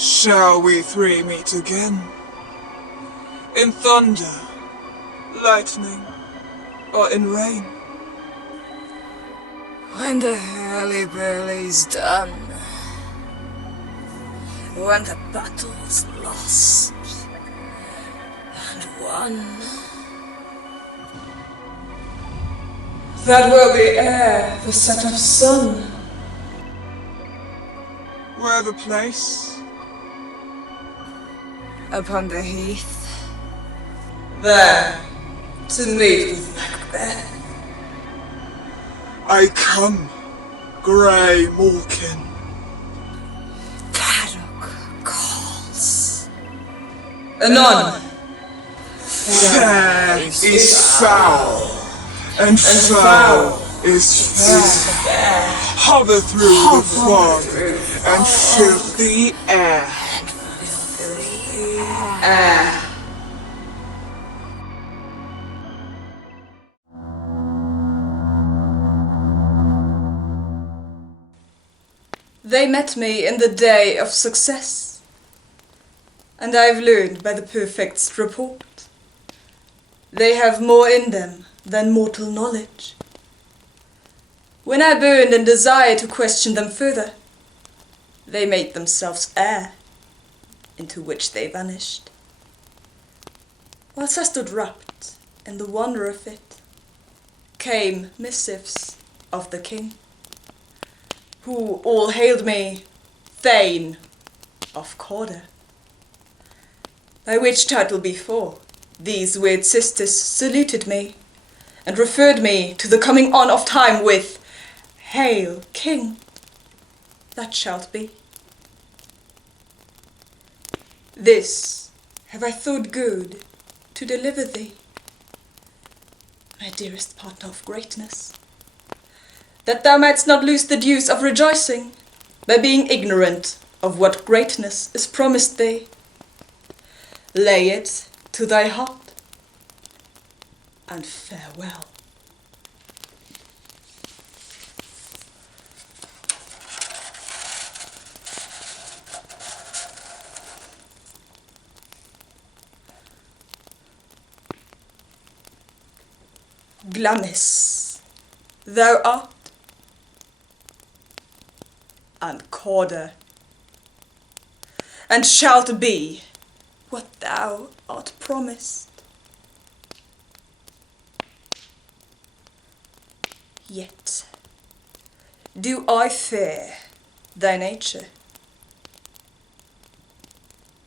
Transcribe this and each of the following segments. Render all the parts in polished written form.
shall we three meet again? In thunder, lightning, or in rain? When the hurly-burly's done, when the battle's lost and won, that will be ere the set of sun. Where the place? Upon the heath, there to meet with Macbeth. I come, Grey Malkin. Paddock calls. Anon. Fair is foul, and foul is fair. Hover through the fog and filthy air. They met me in the day of success, and I've learned by the perfect's report. They have more in them than mortal knowledge. When I burned in desire to question them further, they made themselves air, into which they vanished. Whilst I stood rapt in the wonder of it, came missives of the king, who all hailed me Thane of Cawdor, by which title before these weird sisters saluted me, and referred me to the coming on of time with, Hail, King, that shalt be. This have I thought good to deliver thee, my dearest partner of greatness, that thou mightst not lose the dues of rejoicing by being ignorant of what greatness is promised thee. Lay it to thy heart, and farewell. Glamis, thou art, and Cawdor, and shalt be what thou art promised. Yet do I fear thy nature.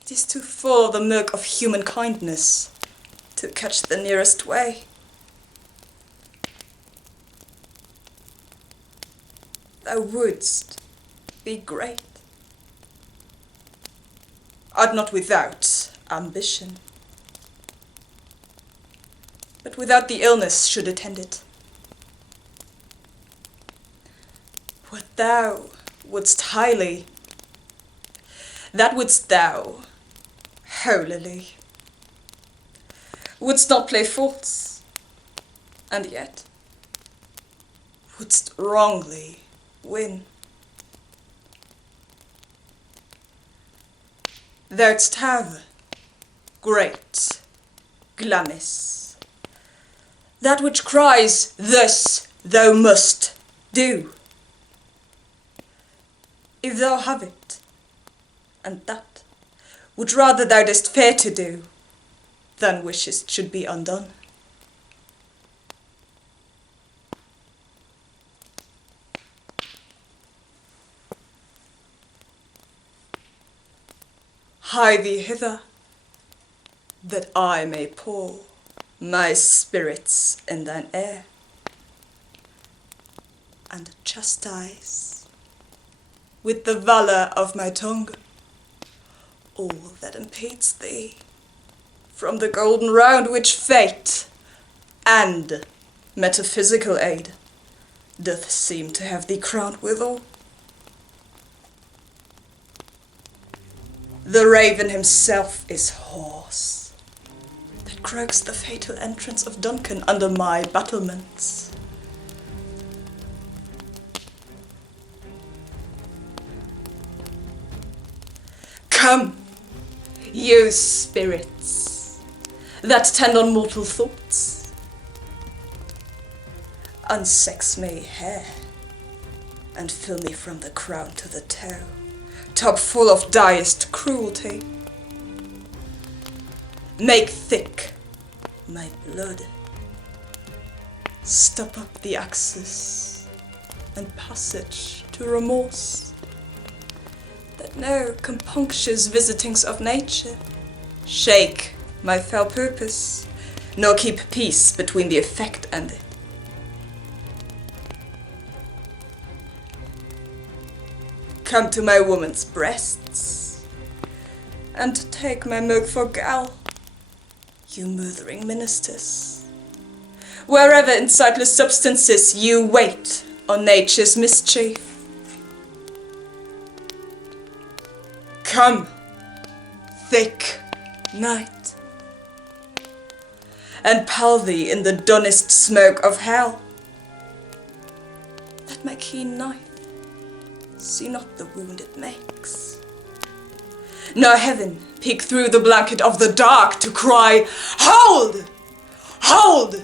It is too full the murk of human kindness to catch the nearest way. Thou wouldst be great, art not without ambition, but without the illness should attend it. What thou wouldst highly, that wouldst thou holily. Wouldst not play false, and yet wouldst wrongly win. Thou'dst have great Glamis, that which cries, thus thou must do. If thou have it, and that which rather thou dost fear to do, than wishest should be undone. Hie thee hither, that I may pour my spirits in thine ear, and chastise with the valour of my tongue all that impedes thee from the golden round which fate and metaphysical aid doth seem to have thee crowned withal. The raven himself is hoarse, that croaks the fatal entrance of Duncan under my battlements. Come, you spirits that tend on mortal thoughts. Unsex me hair, and fill me from the crown to the toe, top full of diest cruelty. Make thick my blood, stop up the access and passage to remorse, that no compunctious visitings of nature shake my fell purpose, nor keep peace between the effect and it. Come to my woman's breasts, and take my milk for gall, you murthering ministers, wherever in sightless substances you wait on nature's mischief. Come, thick night, and pall thee in the dunnest smoke of hell. Let my keen knife see not the wound it makes, nor heaven peek through the blanket of the dark to cry, "Hold! Hold!"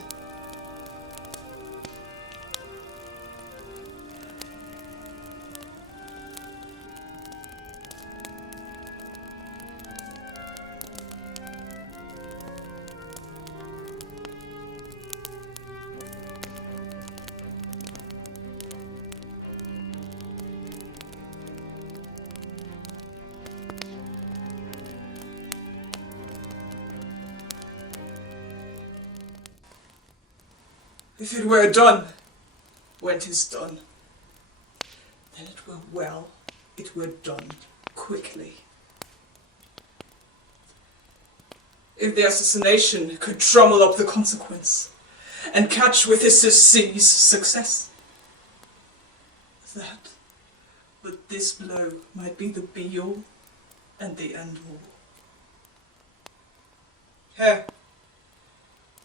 If it were done, when 'tis done, then it were well, it were done quickly. If the assassination could trommel up the consequence, and catch with his surcease success, that but this blow might be the be-all and the end-all. Here,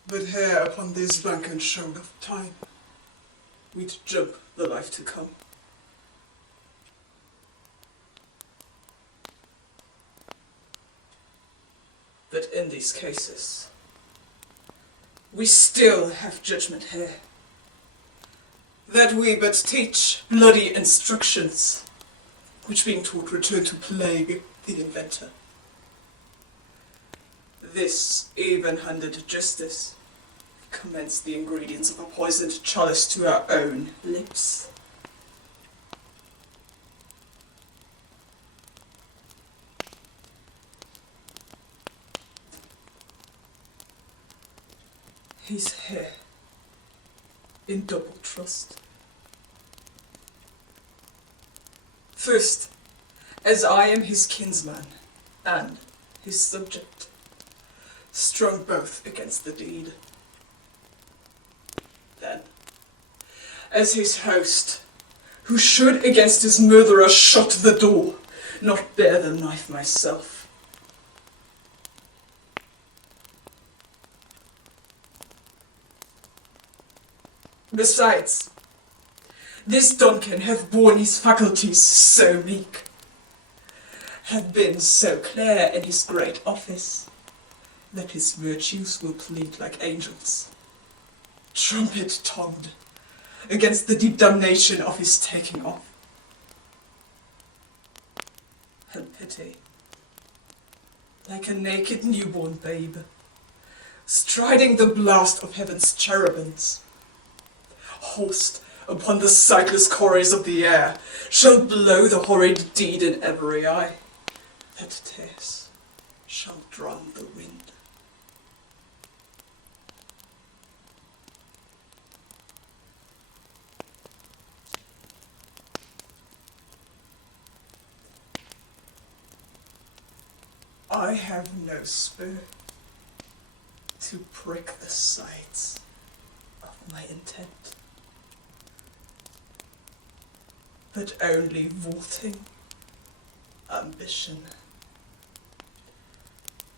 but here upon this vacant shoal of time, we'd jump the life to come. But in these cases, we still have judgment here, that we but teach bloody instructions, which being taught return to plague the inventor. This even-handed justice commends the ingredients of a poisoned chalice to our own lips. He's here, in double trust. First, as I am his kinsman and his subject, strong both against the deed. Then, as his host, who should against his murderer shut the door, not bear the knife myself. Besides, this Duncan hath borne his faculties so meek, hath been so clear in his great office, that his virtues will plead like angels, trumpet-tongued, against the deep damnation of his taking off. And pity, like a naked newborn babe, striding the blast of heaven's cherubims, horsed upon the sightless quarries of the air, shall blow the horrid deed in every eye, that tears shall drown the wind. I have no spur to prick the sides of my intent, but only vaulting ambition,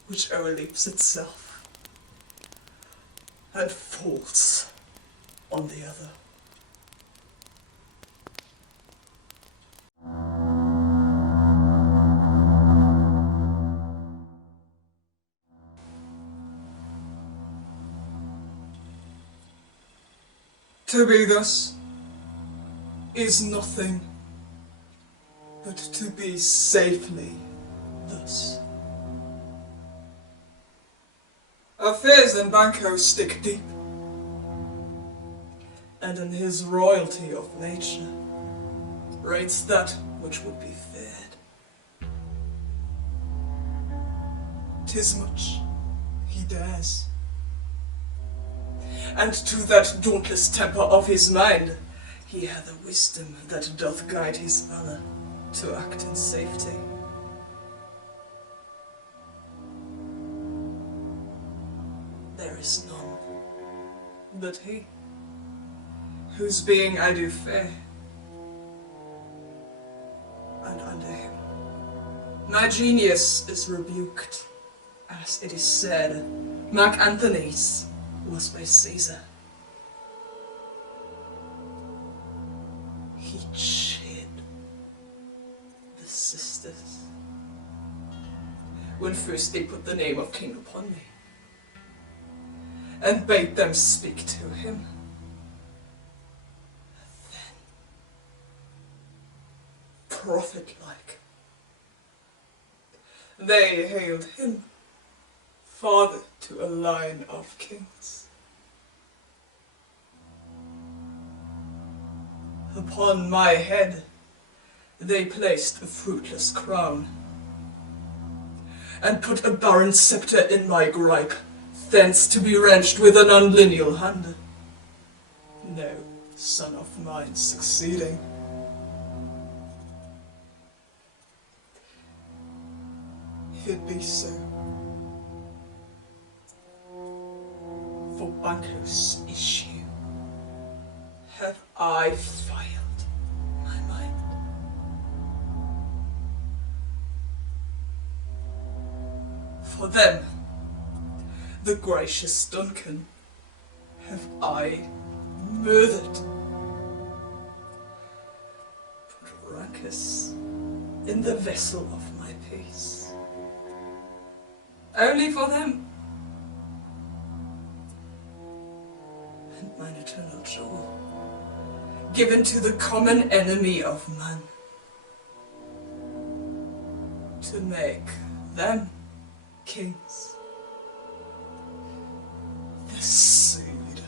which o'erleaps itself and falls on the other. To be thus is nothing but to be safely thus. Affairs in Banco stick deep, and in his royalty of nature reigns that which would be feared. 'Tis much he dares, and to that dauntless temper of his mind he hath a wisdom that doth guide his valour to act in safety. There is none but he, whose being I do fear, and under him my genius is rebuked, as it is said, Mark Antony's was by Caesar. He chid the sisters when first they put the name of king upon me, and bade them speak to him. Then, prophet-like, they hailed him father to a line of kings. Upon my head they placed a fruitless crown, and put a barren sceptre in my gripe, thence to be wrenched with an unlineal hand, no son of mine succeeding. If it be so, for Banquo's issue have I filed my mind. For them, the gracious Duncan, have I murdered. Put Rancus in the vessel of my peace. Only for them. And mine eternal jewel given to the common enemy of man, to make them kings. The seed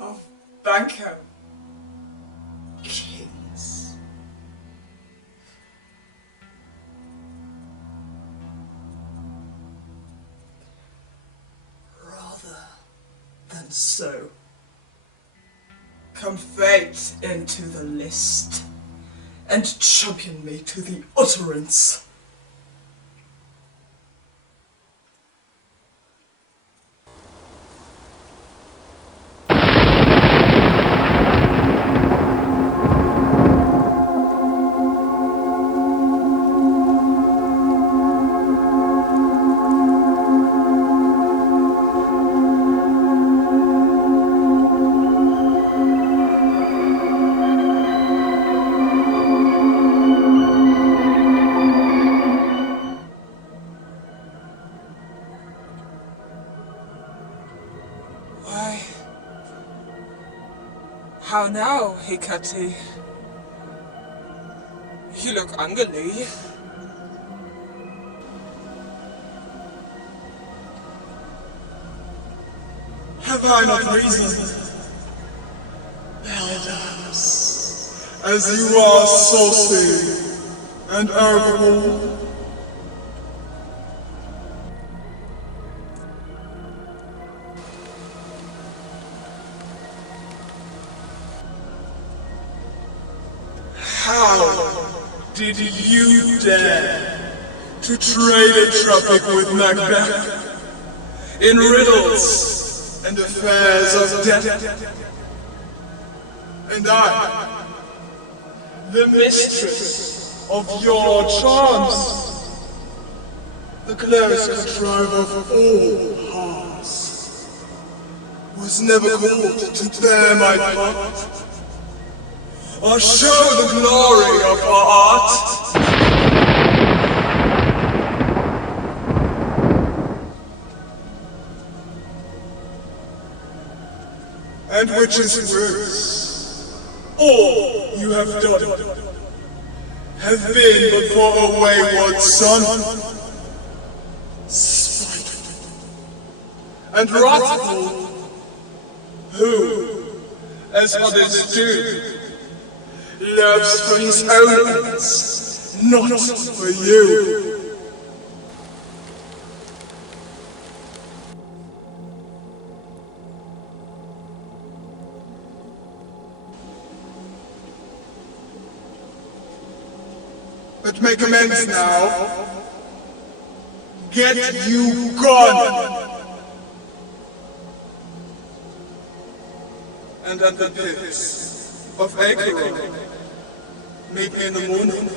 of Banco kings. Rather than so, come fate into the list, and champion me to the utterance. How now, Hecate? You look angrily. Have I not reason? Elders, as you are saucy and irritable. How did you dare to trade a tropic with Macbeth in riddles and affairs of death? And I, the mistress of your charms, the cleverest contriver of all hearts, was never called to bear my part or show the glory of our art. And which is worse, all you have done have been but for a wayward son, spiteful and wrathful, who, as others do, loves for his own ends, not for you. But make amends now. Get you gone! And at the pits of Acheron, meet me in the morning.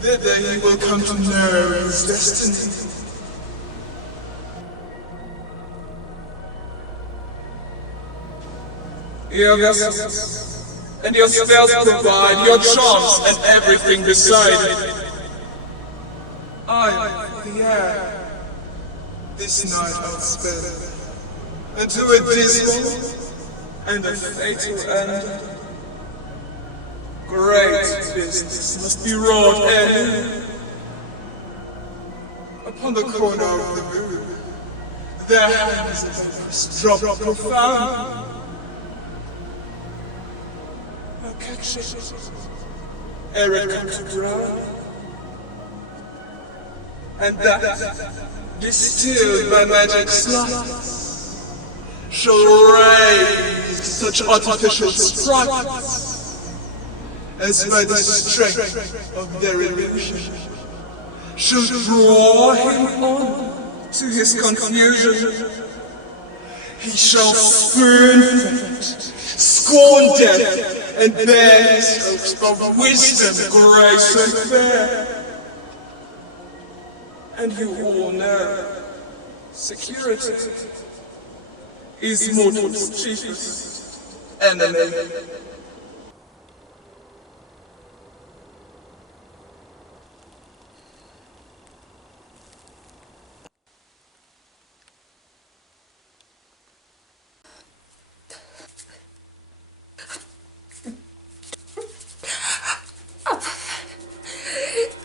Thither he will come to know his destiny. Your vessels and your spells provide, your charms and everything beside. I, the air, this night I'll spend, and to a dismal and a fatal end. Great business must be wrought upon the corner of the moon. Their hands of drop profound. Catch it, ere it comes to drown, and that, distilled by magic sleights, shall raise such artificial sprites, as by the strength of their illusion, shall draw him on to his confusion. He shall spurn fate, scorn death, and bear his hopes of wisdom, grace, and fair. And you all know, security is mortal's chiefest enemy.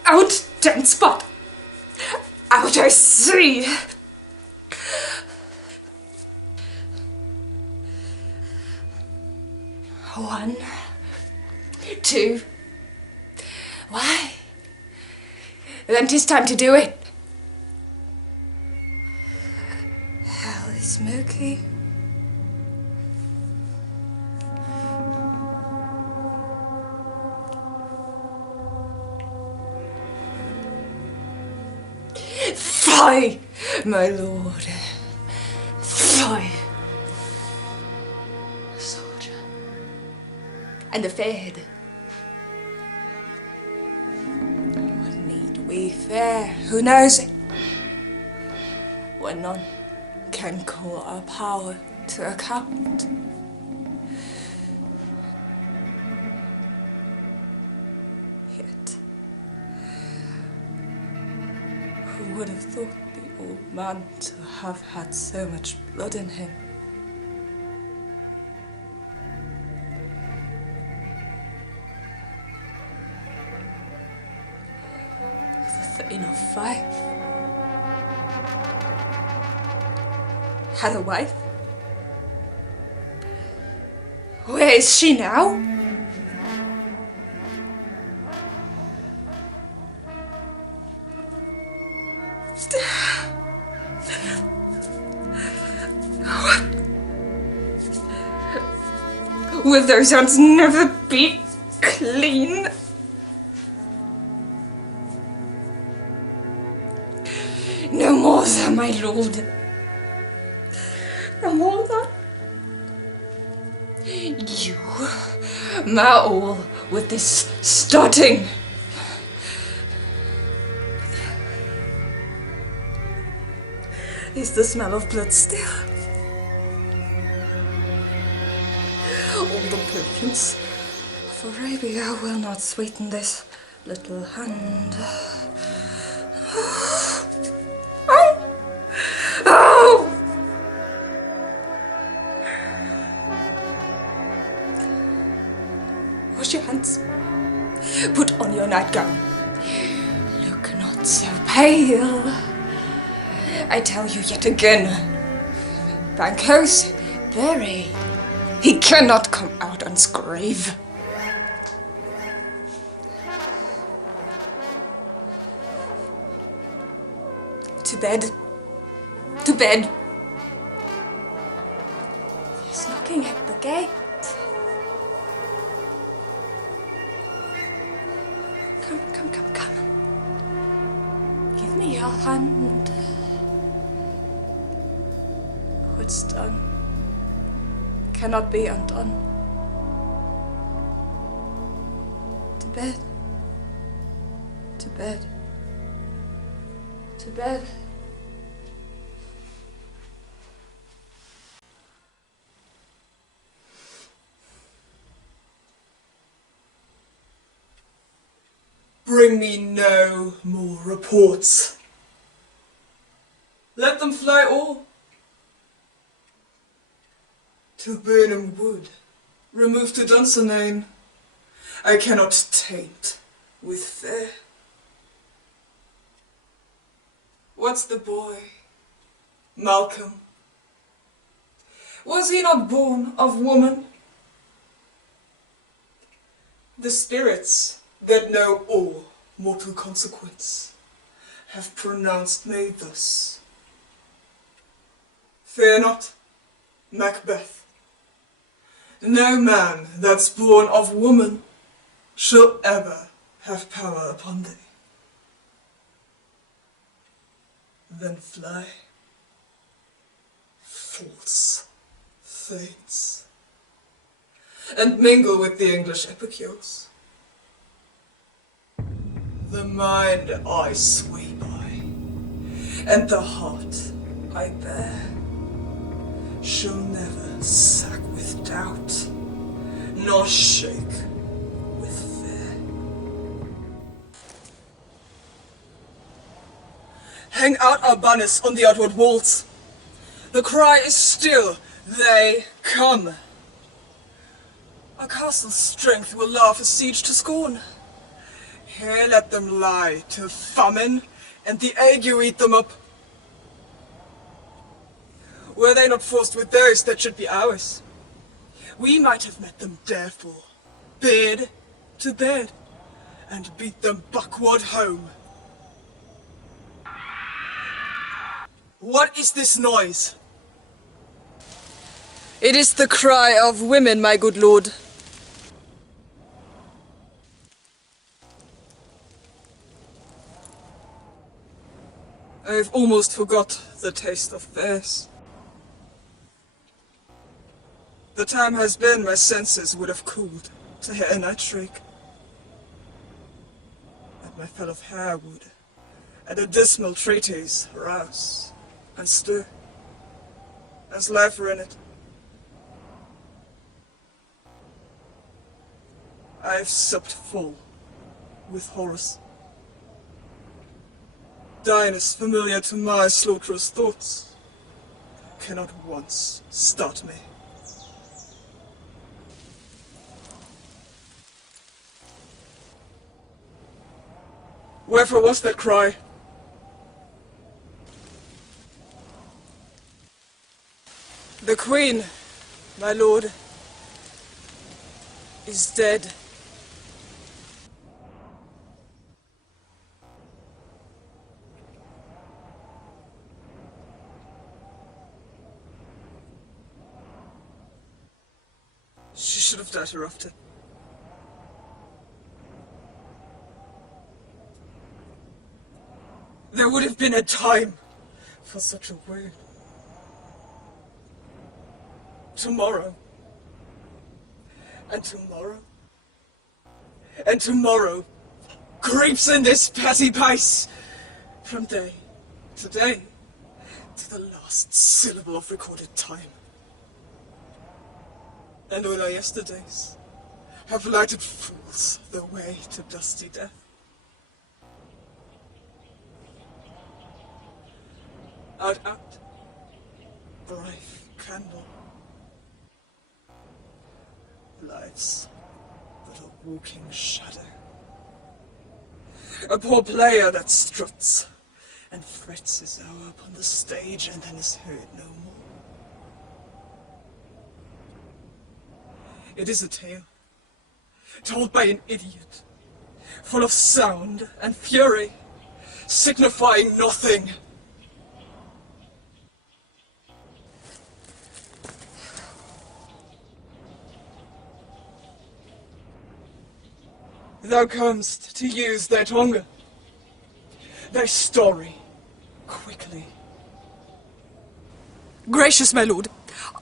Out, damn spot! Out, I see! One, two. Why? Then 'tis time to do it. Hell is smoky. Fie, my lord. Fie. Soldier. And the fed. What need we fear? Who knows it? When none can call our power to account. Yet, who would have thought the old man to have had so much blood in him? The Thane of Fife had a wife? Where is she now? Will those hands never be clean? No more than my lord. No more than you, my all, with this starting. Is the smell of blood still? All the perfumes of Arabia will not sweeten this little hand. Wash your hands. Put on your nightgown. Look not so pale. I tell you yet again, Banquo's bury. He cannot come out on's grave. To bed. To bed. He's knocking at the gate. Come. Give me your hand. What's done cannot be undone. To bed. To bed. To bed. Bring me no more reports. Let them fly all. To Burnham Wood, remove to Dunsinane, I cannot taint with fear. What's the boy? Malcolm. Was he not born of woman? The spirits that know all mortal consequence have pronounced me thus. Fear not, Macbeth. No man that's born of woman shall ever have power upon thee. Then fly, false fates, and mingle with the English epicures. The mind I sway by, and the heart I bear, shall never sack with doubt, nor shake with fear. Hang out our banners on the outward walls. The cry is still, they come. Our castle's strength will laugh a siege to scorn. Here let them lie till famine and the ague eat them up. Were they not forced with those that should be ours, we might have met them therefore, bed to bed, and beat them backward home. What is this noise? It is the cry of women, my good lord. I've almost forgot the taste of theirs. The time has been my senses would have cooled to hear a night shriek. And my fill of hair would, at a dismal treatise, rouse and stir, as life were in it. I've supped full with Horace. Diners familiar to my slaughterous thoughts cannot once start me. Wherefore was that cry? The Queen, my lord, is dead. She should have died hereafter. There would have been a time for such a word. Tomorrow. And tomorrow. And tomorrow creeps in this petty pace from day to day to the last syllable of recorded time. And all our yesterdays have lighted fools the way to dusty death. Out, out. Bright candle. Life's but a walking shadow. A poor player that struts and frets his hour upon the stage and then is heard no more. It is a tale told by an idiot, full of sound and fury, signifying nothing. Thou comest to use thy tongue, thy story, quickly. Gracious my lord,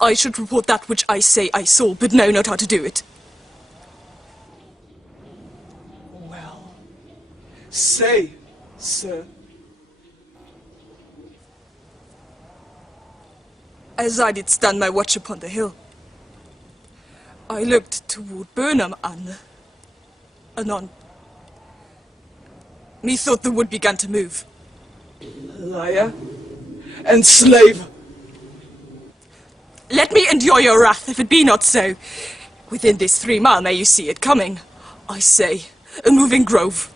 I should report that which I say I saw, but know not how to do it. Well, say, sir. As I did stand my watch upon the hill, I looked toward Burnham, and anon, methought the wood began to move. Liar and slave. Let me endure your wrath, if it be not so. Within this 3 mile may you see it coming. I say, a moving grove.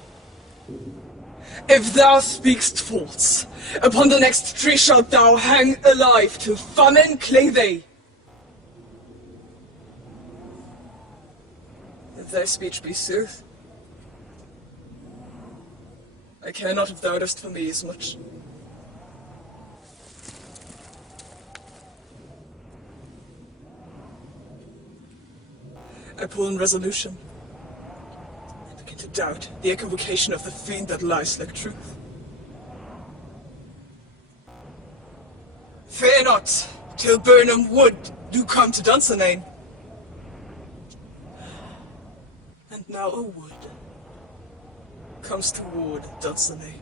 If thou speak'st false, upon the next tree shalt thou hang alive till famine cling thee. If thy speech be sooth, I care not if thou dost for me as much. I pull in resolution. I begin to doubt the equivocation of the fiend that lies like truth. Fear not, till Burnham Wood do come to Dunsinane. And now a wood comes toward Dunsinane.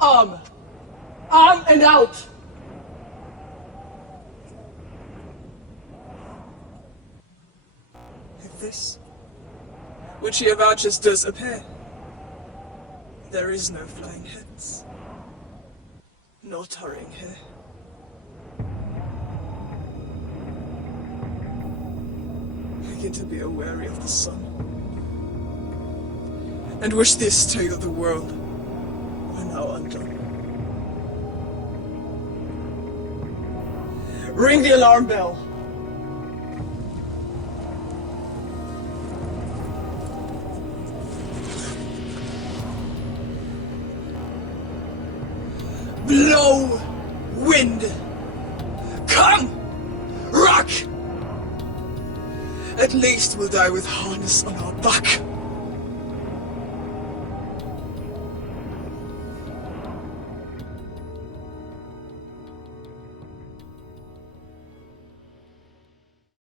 Arm and out! If this, which he avouches does appear, there is no flying hence, nor tarrying here. I begin to be aweary of the sun, and wish this tale of the world were now undone. Ring the alarm bell. Blow, wind, come, rock! At least we'll die with harness on our back.